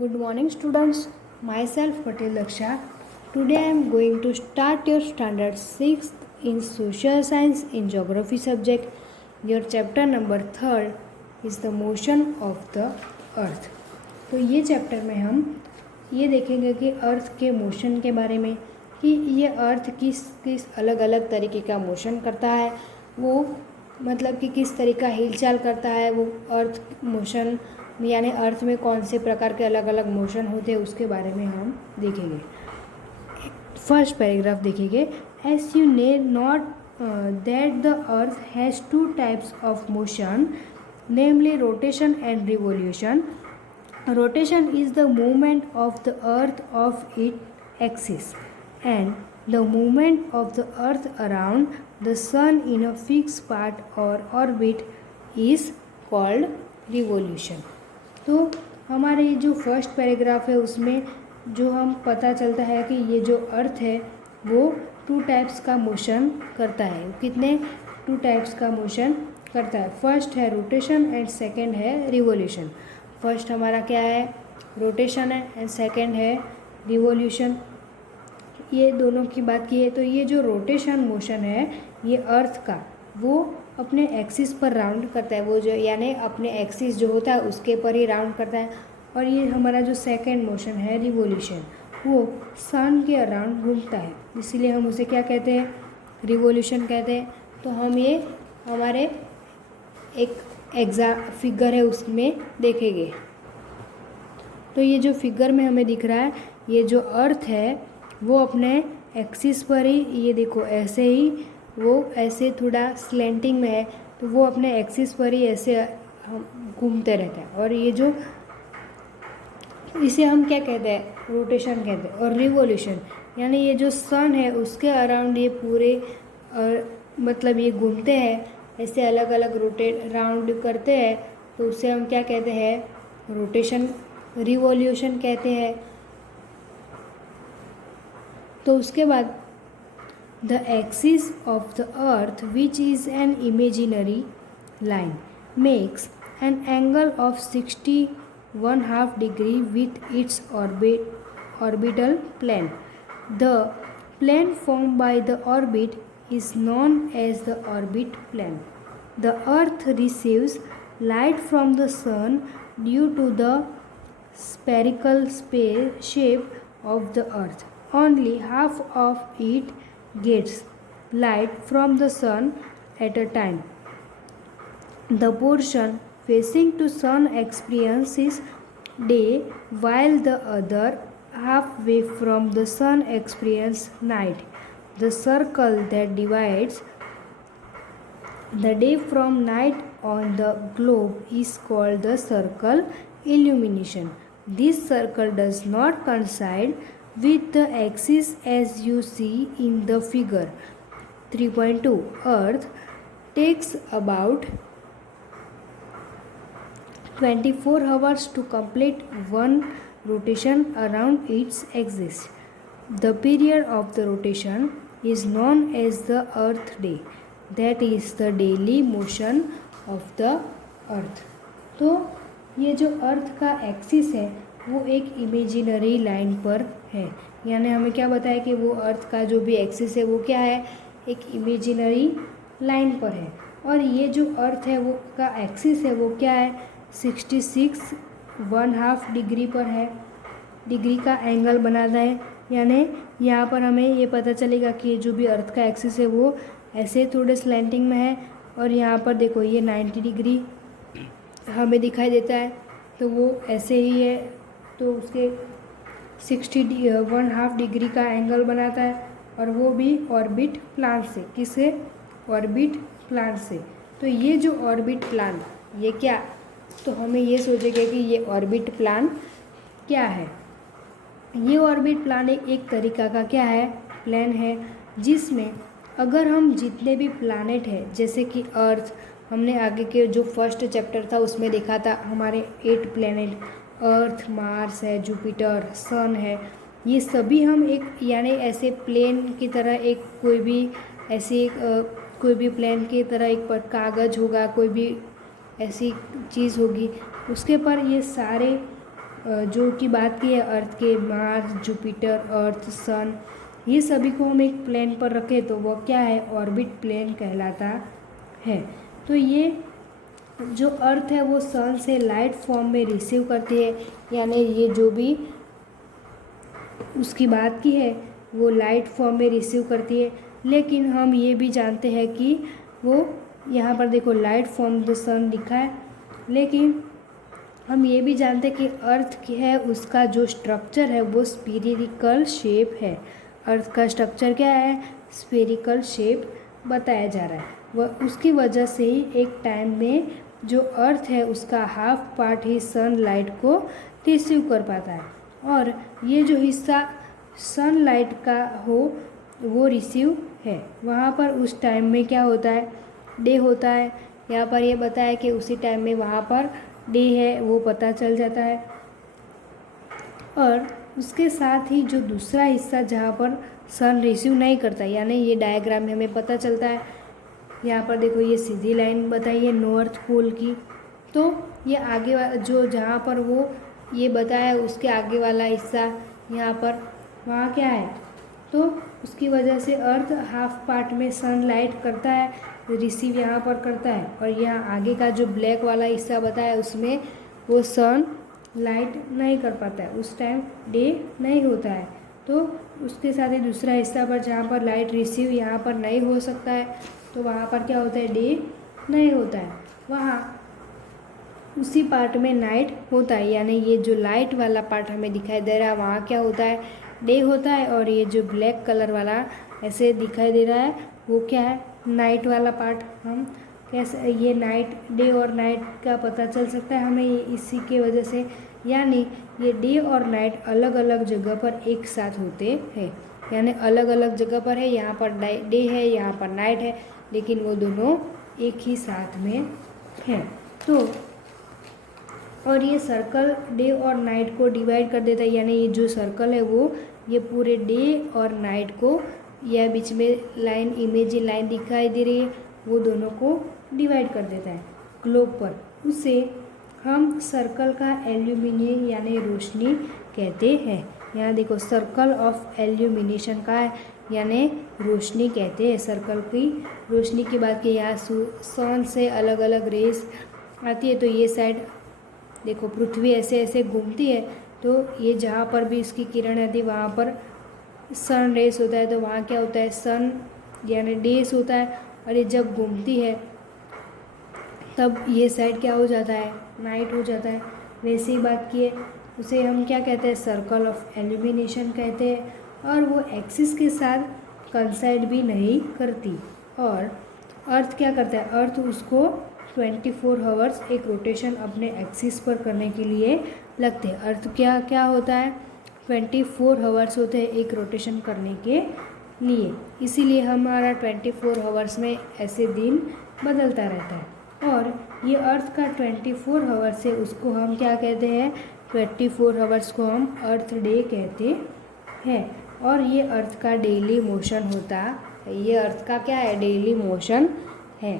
Good morning, students. Myself Patel Laksha. Today I am going to start your standard 6th in social science in geography subject. Your chapter number 3rd is the motion of the earth. तो ये chapter में हम ये देखेंगे कि अर्थ के motion के बारे में, कि ये अर्थ किस किस अलग अलग तरीके का मोशन करता है, वो मतलब कि किस तरीका हिलचाल करता है वो अर्थ मोशन, यानी अर्थ में कौन से प्रकार के अलग अलग मोशन होते हैं उसके बारे में हम देखेंगे। फर्स्ट पैराग्राफ देखेंगे। एज यू ने not that the earth has two types of motion, namely rotation and revolution. Rotation is the movement of the earth of its axis, and the movement of the earth around the sun in a fixed path or orbit is called revolution. तो हमारे ये जो first paragraph है उसमें जो हम पता चलता है कि ये जो अर्थ है वो टू टाइप्स का मोशन करता है. कितने टू टाइप्स का मोशन करता है? फर्स्ट है रोटेशन एंड सेकेंड है रिवोल्यूशन. फर्स्ट हमारा क्या है? रोटेशन है एंड सेकेंड है रिवोल्यूशन. ये दोनों की बात की है तो ये जो रोटेशन मोशन है ये अर्थ का वो अपने एक्सिस पर राउंड करता है, वो जो यानी अपने एक्सिस जो होता है उसके पर ही राउंड करता है. और ये हमारा जो सेकेंड मोशन है रिवोल्यूशन, वो सन के अराउंड घूमता है, इसीलिए हम उसे क्या कहते हैं? रिवोल्यूशन कहते हैं. तो हम ये हमारे एक फिगर है उसमें देखेंगे. तो ये जो फिगर में हमें दिख रहा है ये जो अर्थ है वो अपने एक्सिस पर ही, ये देखो ऐसे ही वो ऐसे थोड़ा स्लैंटिंग में है तो वो अपने एक्सिस पर ही ऐसे घूमते रहता है. और ये जो इसे हम क्या कहते हैं? रोटेशन कहते हैं. और रिवोल्यूशन यानी ये जो सन है उसके अराउंड ये पूरे मतलब ये घूमते हैं, ऐसे अलग अलग रोटेट राउंड करते हैं तो उसे हम क्या कहते हैं? रोटेशन रिवॉल्यूशन कहते हैं. तो उसके बाद the axis of the earth which is an imaginary line makes an angle of 61.5 degree with its orbital plane. The plane form by the orbit is known as the orbit plane. The earth receives light from the sun due to the spherical shape of the earth. Only half of it gets light from the sun at a time. The portion facing to sun experiences day, while the other halfway from the sun experiences night. The circle that divides the day from night on the globe is called the circle illumination. This circle does not coincide with the axis as you see in the figure 3.2. Earth takes about 24 hours to complete one rotation around its axis. The period of the rotation is known as the earth day, that is the daily motion of the earth. तो ये जो अर्थ का axis है वो एक imaginary line पर है, यानी हमें क्या बताया कि वो अर्थ का जो भी एक्सिस है वो क्या है? एक इमेजिनरी लाइन पर है. और ये जो अर्थ है वो का एक्सिस है वो क्या है? 66.5 डिग्री पर है, डिग्री का एंगल बनाता है. यानी यहाँ पर हमें ये पता चलेगा कि जो भी अर्थ का एक्सिस है वो ऐसे थोड़े स्लैंटिंग में है. और यहाँ पर देखो ये 90 डिग्री हमें दिखाई देता है तो वो ऐसे ही है, तो उसके 61.5 डिग्री का एंगल बनाता है. और वो भी ऑर्बिट प्लान से. किससे? ऑर्बिट प्लान से. तो ये जो ऑर्बिट प्लान ये क्या, तो हमें ये सोचेंगे कि ये ऑर्बिट प्लान क्या है? ये ऑर्बिट प्लान एक तरीका का क्या है? प्लान है, जिसमें अगर हम जितने भी प्लानेट है जैसे कि अर्थ, हमने आगे के जो फर्स्ट चैप्टर था उसमें देखा था हमारे 8 प्लैनेट, अर्थ, मार्स है, जुपिटर, सन है, ये सभी हम एक यानी ऐसे प्लेन की तरह एक कोई भी ऐसी कोई भी प्लेन की तरह एक पर कागज़ होगा, कोई भी ऐसी चीज़ होगी उसके पर ये सारे जो की बात की है अर्थ के मार्स, जुपिटर, अर्थ, सन, ये सभी को हम एक प्लेन पर रखें तो वो क्या है, ऑर्बिट प्लेन कहलाता है। तो ये जो अर्थ है वो सन से लाइट फॉर्म में रिसीव करती है, यानी ये जो भी उसकी बात की है वो लाइट फॉर्म में रिसीव करती है। लेकिन हम ये भी जानते हैं कि वो यहाँ पर देखो लाइट फ्रॉम द सन लिखा है, लेकिन हम ये भी जानते हैं कि अर्थ की है उसका जो स्ट्रक्चर है वो स्फेरिकल शेप है। अर्थ का स्ट्रक्चर क्या है, स्फेरिकल शेप बताया जा रहा है। वह उसकी वजह से ही एक टाइम में जो अर्थ है उसका हाफ पार्ट ही सनलाइट को रिसीव कर पाता है, और ये जो हिस्सा सनलाइट का हो वो रिसीव है। वहाँ पर उस टाइम में क्या होता है, डे होता है। यहाँ पर ये बताया कि उसी टाइम में वहाँ पर डे है वो पता चल जाता है। और उसके साथ ही जो दूसरा हिस्सा जहाँ पर सन रिसीव नहीं करता, यानी ये डायग्राम में हमें पता चलता है। यहाँ पर देखो ये सीधी लाइन बताई है नॉर्थ पोल की, तो ये आगे जो जहाँ पर वो ये बताया उसके आगे वाला हिस्सा यहाँ पर वहाँ क्या है, तो उसकी वजह से अर्थ हाफ पार्ट में सनलाइट करता है, रिसीव यहाँ पर करता है, और यहाँ आगे का जो ब्लैक वाला हिस्सा बताया उसमें वो सन लाइट नहीं कर पाता है, उस टाइम डे नहीं होता है। तो उसके साथ ही दूसरा हिस्सा पर जहाँ पर लाइट रिसीव यहाँ पर नहीं हो सकता है, तो वहाँ पर क्या होता है, डे नहीं होता है। वहाँ उसी पार्ट में नाइट होता है, यानी ये जो लाइट वाला पार्ट हमें दिखाई दे रहा है वहाँ क्या होता है, डे होता है, और ये जो ब्लैक कलर वाला ऐसे दिखाई दे रहा है वो क्या है, नाइट वाला पार्ट। हम कैसे ये नाइट, डे और नाइट का पता चल सकता है हमें ये इसी के वजह से, यानी ये डे और नाइट अलग अलग जगह पर एक साथ होते हैं, यानी अलग अलग जगह पर है, यहाँ पर डे है यहाँ पर नाइट है, लेकिन वो दोनों एक ही साथ में हैं। तो और ये सर्कल डे और नाइट को डिवाइड कर देता है, यानी ये जो सर्कल है वो ये पूरे डे और नाइट को, यह बीच में लाइन इमेजिन लाइन दिखाई दे रही है वो दोनों को डिवाइड कर देता है ग्लोब पर। उसे हम सर्कल का एल्यूमिनियम यानी रोशनी कहते हैं। यहाँ देखो सर्कल ऑफ एल्यूमिनेशन का है, यानी रोशनी कहते हैं सर्कल की। रोशनी की बात की, यहाँ सन से अलग अलग रेस आती है, तो ये साइड देखो पृथ्वी ऐसे ऐसे घूमती है, तो ये जहाँ पर भी इसकी किरण आती है वहाँ पर सन रेस होता है, तो वहाँ क्या होता है, सन यानी डेज होता है, और ये जब घूमती है तब ये साइड क्या हो जाता है, नाइट हो जाता है। वैसे ही बात की है, उसे हम क्या कहते हैं, सर्कल ऑफ एल्यूमिनेशन कहते हैं, और वो एक्सिस के साथ कंसाइड भी नहीं करती। और अर्थ क्या करता है, अर्थ उसको 24 आवर्स एक रोटेशन अपने एक्सिस पर करने के लिए लगते हैं। अर्थ क्या क्या होता है, 24 आवर्स होते हैं एक रोटेशन करने के लिए, इसीलिए हमारा 24 आवर्स में ऐसे दिन बदलता रहता है। और ये अर्थ का 24 आवर्स है उसको हम क्या कहते हैं, 24 आवर्स को हम अर्थ डे कहते हैं। और ये अर्थ का डेली मोशन होता है, ये अर्थ का क्या है, डेली मोशन है।